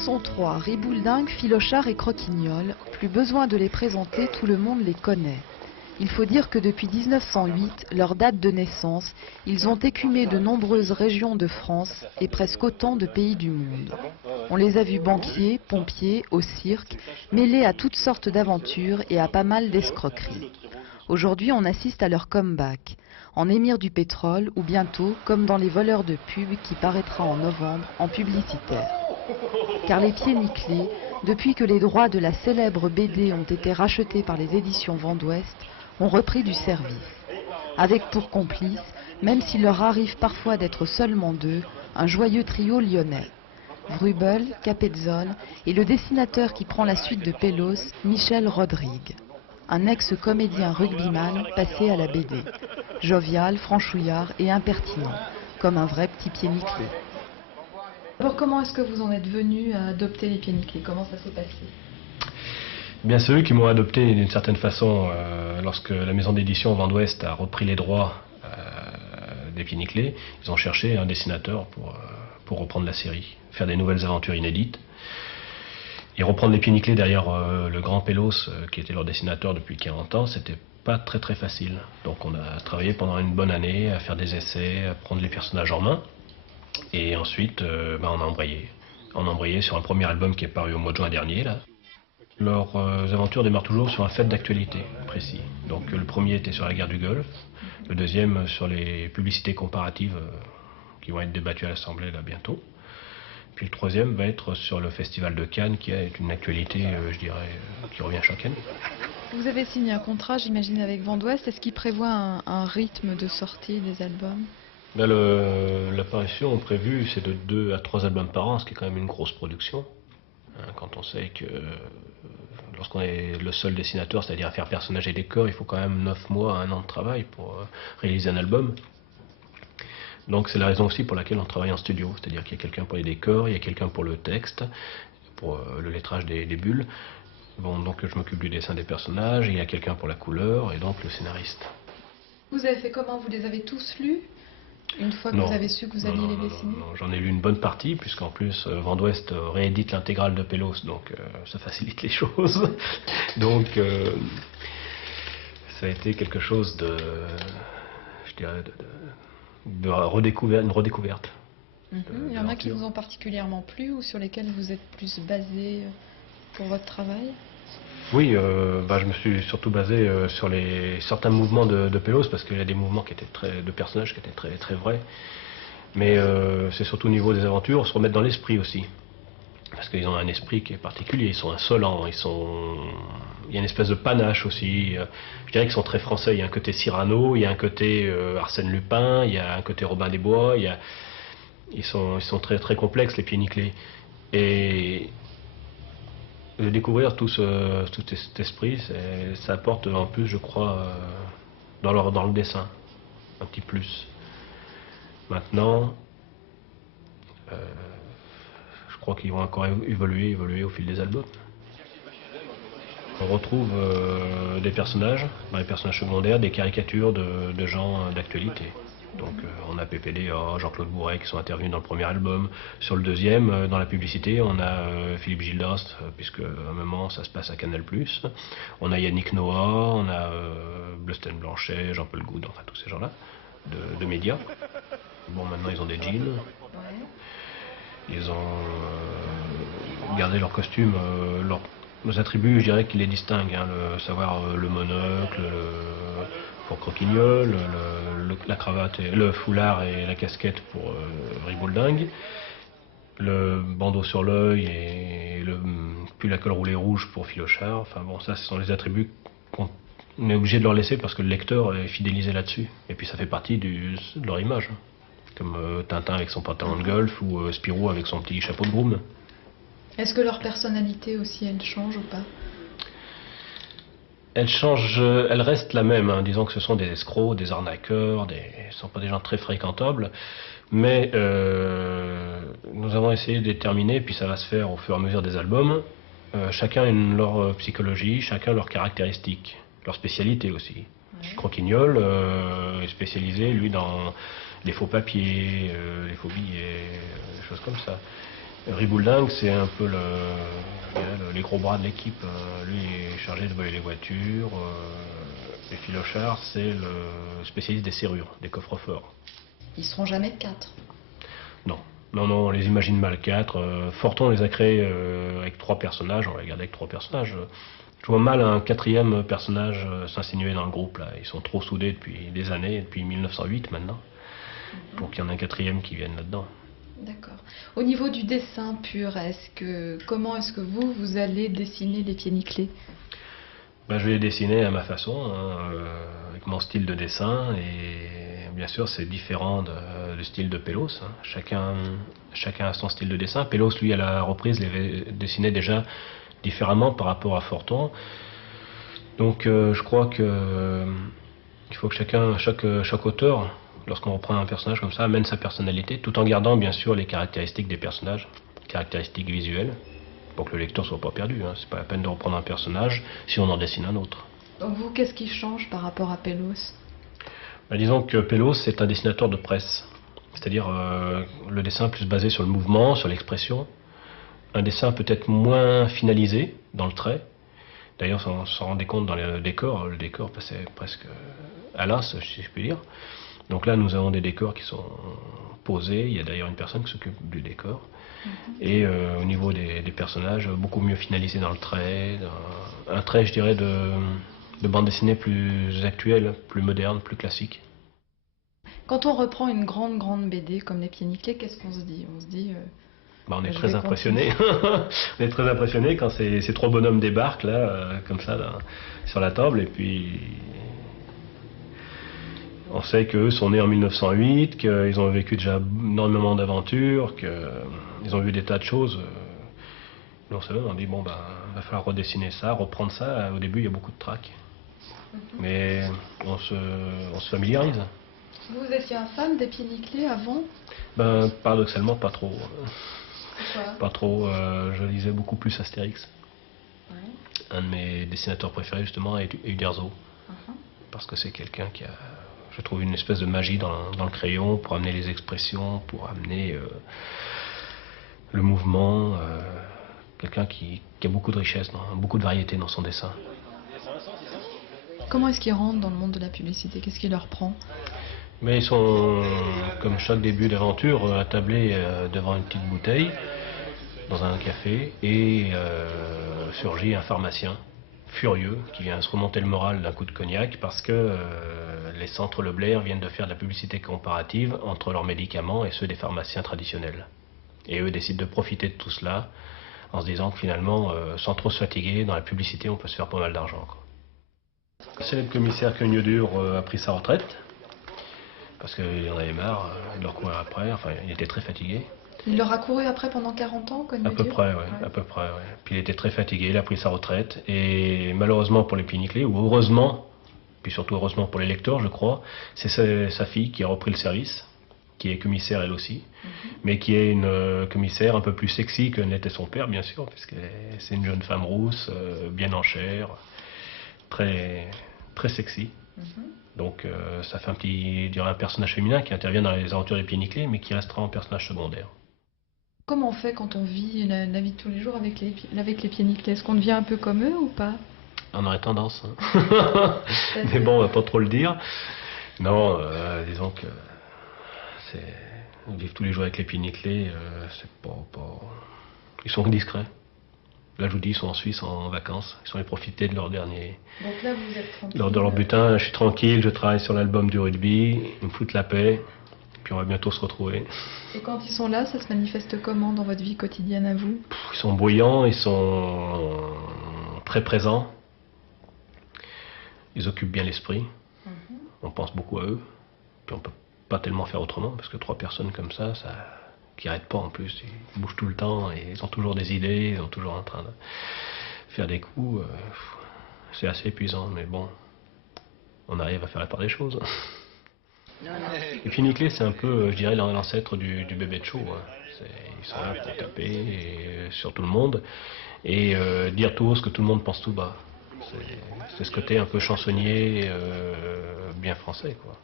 sont trois, Ribouldingue, Filochard et Croquignol. Plus besoin de les présenter, tout le monde les connaît. Il faut dire que depuis 1908, leur date de naissance, ils ont écumé de nombreuses régions de France et presque autant de pays du monde. On les a vus banquiers, pompiers, au cirque, mêlés à toutes sortes d'aventures et à pas mal d'escroqueries. Aujourd'hui, on assiste à leur comeback, en émir du pétrole ou bientôt, comme dans Les voleurs de pub qui paraîtra en novembre, en publicitaire. Car les pieds nickelés, depuis que les droits de la célèbre BD ont été rachetés par les éditions Vent d'Ouest, ont repris du service. Avec pour complice, même s'il leur arrive parfois d'être seulement deux, un joyeux trio lyonnais. Vrubel, Capezzol et le dessinateur qui prend la suite de Pélos, Michel Rodrigue. Un ex-comédien rugbyman passé à la BD. Jovial, franchouillard et impertinent, comme un vrai petit pied nickelé. Alors comment est-ce que vous en êtes venu à adopter les pieds nickelés? Comment ça s'est passé? Bien, c'est eux qui m'ont adopté d'une certaine façon lorsque la maison d'édition Vent d'Ouest a repris les droits des pieds nickelés. Ils ont cherché un dessinateur pour reprendre la série, faire des nouvelles aventures inédites. Et reprendre les pieds nickelés derrière le grand Pélos, qui était leur dessinateur depuis 40 ans, c'était pas très facile. Donc on a travaillé pendant une bonne année à faire des essais, à prendre les personnages en main. Et ensuite, on a embrayé. On a embrayé sur un premier album qui est paru au mois de juin dernier, là. Leurs aventures démarrent toujours sur un fait d'actualité précis. Donc le premier était sur la guerre du Golfe, le deuxième sur les publicités comparatives qui vont être débattues à l'Assemblée là bientôt. Puis le troisième va être sur le Festival de Cannes qui est une actualité, je dirais, qui revient chaque année. Vous avez signé un contrat, j'imagine, avec Vent d'Ouest. Est-ce qu'il prévoit un rythme de sortie des albums? L'apparition prévue, c'est de 2 à 3 albums par an, ce qui est quand même une grosse production. Quand on sait que lorsqu'on est le seul dessinateur, c'est-à-dire à faire personnage et décor, il faut quand même 9 mois à 1 an de travail pour réaliser un album. Donc c'est la raison aussi pour laquelle on travaille en studio, c'est-à-dire qu'il y a quelqu'un pour les décors, il y a quelqu'un pour le texte, pour le lettrage des bulles. Bon, donc je m'occupe du dessin des personnages, il y a quelqu'un pour la couleur et donc le scénariste. Vous avez fait comment? Vous les avez tous lus? Une fois que vous avez su que vous alliez les dessiner? Non, j'en ai lu une bonne partie, puisqu'en plus Vent d'Ouest réédite l'intégrale de Pélos, donc ça facilite les choses. Donc ça a été quelque chose de, je dirais, une redécouverte. Il y en a qui vous ont particulièrement plu ou sur lesquels vous êtes plus basé pour votre travail? Oui, je me suis surtout basé sur certains mouvements de Pélos, parce qu'il y a des mouvements qui étaient de personnages qui étaient très vrais. Mais c'est surtout au niveau des aventures, se remettre dans l'esprit aussi. Parce qu'ils ont un esprit qui est particulier, ils sont insolents, il y a une espèce de panache aussi. Je dirais qu'ils sont très français, il y a un côté Cyrano, il y a un côté Arsène Lupin, il y a un côté Robin des Bois, ils sont très complexes, les pieds nickelés. Et de découvrir tout cet esprit, ça apporte en plus, je crois, dans le dessin, un petit plus. Maintenant, je crois qu'ils vont encore évoluer au fil des albums. On retrouve des personnages, dans les personnages secondaires, des caricatures de gens d'actualité. Donc on a PPD, Jean-Claude Bourret qui sont intervenus dans le premier album. Sur le deuxième, dans la publicité, on a Philippe Gildas, puisque à un moment ça se passe à Canal+. On a Yannick Noah, on a Bleusten Blanchet, Jean-Paul Goude, enfin tous ces gens-là, de médias. Bon, maintenant ils ont des jeans. Ils ont gardé leurs costumes, leurs attributs, je dirais, qui les distinguent, savoir le monocle, pour Croquignol, la cravate, le foulard et la casquette pour Ribouldingue, le bandeau sur l'œil et puis la colle roulée rouge pour Filochard. Enfin bon, ça, ce sont les attributs qu'on est obligé de leur laisser parce que le lecteur est fidélisé là-dessus. Et puis ça fait partie de leur image, comme Tintin avec son pantalon de golf ou Spirou avec son petit chapeau de groom. Est-ce que leur personnalité aussi, elle change ou pas? Elle change, elle reste la même, disons que ce sont des escrocs, des arnaqueurs, ce ne sont pas des gens très fréquentables, mais nous avons essayé de déterminer, puis ça va se faire au fur et à mesure des albums, chacun leur psychologie, chacun leurs caractéristiques, leur spécialité aussi. Ouais. Croquignol est spécialisé, lui, dans les faux papiers, les faux billets, des choses comme ça. Riboulding, c'est un peu les gros bras de l'équipe. Lui est chargé de voler les voitures. Et Filochard, c'est le spécialiste des serrures, des coffres-forts. Ils seront jamais 4. Non, non, non, on les imagine mal 4. Forton les a créés avec 3 personnages, on va les garder avec 3 personnages. Je vois mal un 4e personnage s'insinuer dans le groupe, là. Ils sont trop soudés depuis des années, depuis 1908 maintenant, pour qu'il y en ait un 4e qui vienne là-dedans. D'accord. Au niveau du dessin pur, comment est-ce que vous allez dessiner les pieds nickelés? Ben, je vais les dessiner à ma façon, hein, avec mon style de dessin, et bien sûr c'est différent du style de Pélos, hein. Chacun a son style de dessin. Pélos, lui, à la reprise, les dessinait déjà différemment par rapport à Forton. Donc je crois que il faut que chaque auteur, lorsqu'on reprend un personnage comme ça, amène sa personnalité, tout en gardant bien sûr les caractéristiques des personnages, caractéristiques visuelles, pour que le lecteur soit pas perdu, hein. C'est pas la peine de reprendre un personnage si on en dessine un autre. Donc vous, qu'est-ce qui change par rapport à Pélos? Ben, disons que Pélos c'est un dessinateur de presse, c'est-à-dire le dessin plus basé sur le mouvement, sur l'expression, un dessin peut-être moins finalisé dans le trait. D'ailleurs, on s'en rendait compte dans le décor passait presque à l'as, si je puis dire. Donc là, nous avons des décors qui sont posés, il y a d'ailleurs une personne qui s'occupe du décor. Et au niveau des personnages, beaucoup mieux finalisé dans le trait, un trait, je dirais, de bande dessinée plus actuelle, plus moderne, plus classique. Quand on reprend une grande BD comme Les Pieds Nickelés, qu'est-ce qu'on se dit? On se dit... Ben, on est très impressionné. On est très impressionné quand ces 3 bonhommes débarquent là, comme ça, là, sur la table, et puis on sait qu'eux sont nés en 1908, qu'ils ont vécu déjà énormément d'aventures, qu'ils ont vu des tas de choses. Et on savait, on dit bon ben, va falloir redessiner ça, reprendre ça. Au début, il y a beaucoup de trac, mais on se familiarise. Vous étiez un fan des Pieds Nickelés avant? Ben, paradoxalement, pas trop. Pourquoi? Pas trop. Je lisais beaucoup plus Astérix. Ouais. Un de mes dessinateurs préférés, justement, est Uderzo. Parce que c'est quelqu'un qui a, je trouve, une espèce de magie dans le crayon pour amener les expressions, pour amener le mouvement. Quelqu'un qui a beaucoup de richesse, beaucoup de variété dans son dessin. Comment est-ce qu'ils rentrent dans le monde de la publicité? Qu'est-ce qui leur prend? Mais ils sont, comme chaque début d'aventure, attablés devant une petite bouteille, dans un café, et surgit un pharmacien furieux qui vient se remonter le moral d'un coup de cognac parce que les centres Leblair viennent de faire de la publicité comparative entre leurs médicaments et ceux des pharmaciens traditionnels. Et eux décident de profiter de tout cela en se disant que finalement, sans trop se fatiguer, dans la publicité, on peut se faire pas mal d'argent. Le célèbre commissaire Queugneux-Dur a pris sa retraite parce qu'il en avait marre de leur courir après, enfin il était très fatigué. Il leur a couru après pendant 40 ans, À peu près, oui. À peu près, ouais. Puis il était très fatigué, il a pris sa retraite, et malheureusement pour les Pieds Nickelés, ou heureusement, puis surtout heureusement pour les lecteurs, je crois, c'est sa fille qui a repris le service, qui est commissaire elle aussi, mais qui est une commissaire un peu plus sexy que n'était son père, bien sûr, puisque c'est une jeune femme rousse, bien en chair, très, très sexy. Donc ça fait un personnage féminin qui intervient dans les aventures des Pieds Nickelés, mais qui restera en personnage secondaire. Comment on fait quand on vit la vie de tous les jours avec les Pieds Nickelés? Est-ce qu'on devient un peu comme eux ou pas? On aurait tendance, hein. Mais bon, on va pas trop le dire. Non, disons que vivre tous les jours avec les Pieds Nickelés, c'est pas... Ils sont discrets. Là, je vous dis, ils sont en Suisse en vacances. Ils sont allés profiter de leur dernier... Donc là, vous êtes tranquille. Lors de leur butin, je suis tranquille, je travaille sur l'album du rugby, ils me foutent la paix, puis on va bientôt se retrouver. Et quand ils sont là, ça se manifeste comment dans votre vie quotidienne à vous? Ils sont bruyants, ils sont très présents. Ils occupent bien l'esprit. On pense beaucoup à eux. Puis on peut pas tellement faire autrement, parce que 3 personnes comme ça qui n'arrêtent pas en plus. Ils bougent tout le temps, et ils ont toujours des idées, ils sont toujours en train de faire des coups. C'est assez épuisant, mais bon, on arrive à faire la part des choses. Les Pieds Nickelés, c'est un peu, je dirais, l'ancêtre du bébé de show, hein. Ils sont là pour taper sur tout le monde et dire tout haut ce que tout le monde pense tout bas. C'est ce côté un peu chansonnier, bien français, quoi.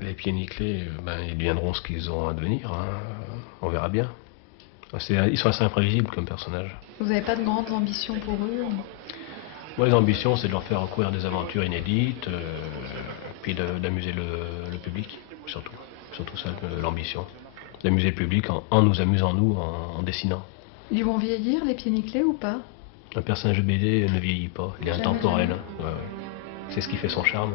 Les Pieds Nickelés, ben, ils deviendront ce qu'ils ont à devenir, hein. On verra bien. Ils sont assez imprévisibles comme personnages. Vous n'avez pas de grandes ambitions pour eux? Moi, les ambitions, c'est de leur faire courir des aventures inédites, puis d'amuser le public, surtout. Surtout ça, l'ambition. D'amuser le public en nous amusant, nous, en dessinant. Ils vont vieillir, les pieds nickelés, ou pas? Un personnage de BD ne vieillit pas, il est Jamais, intemporel. jamais. Ouais, ouais. C'est ce qui fait son charme.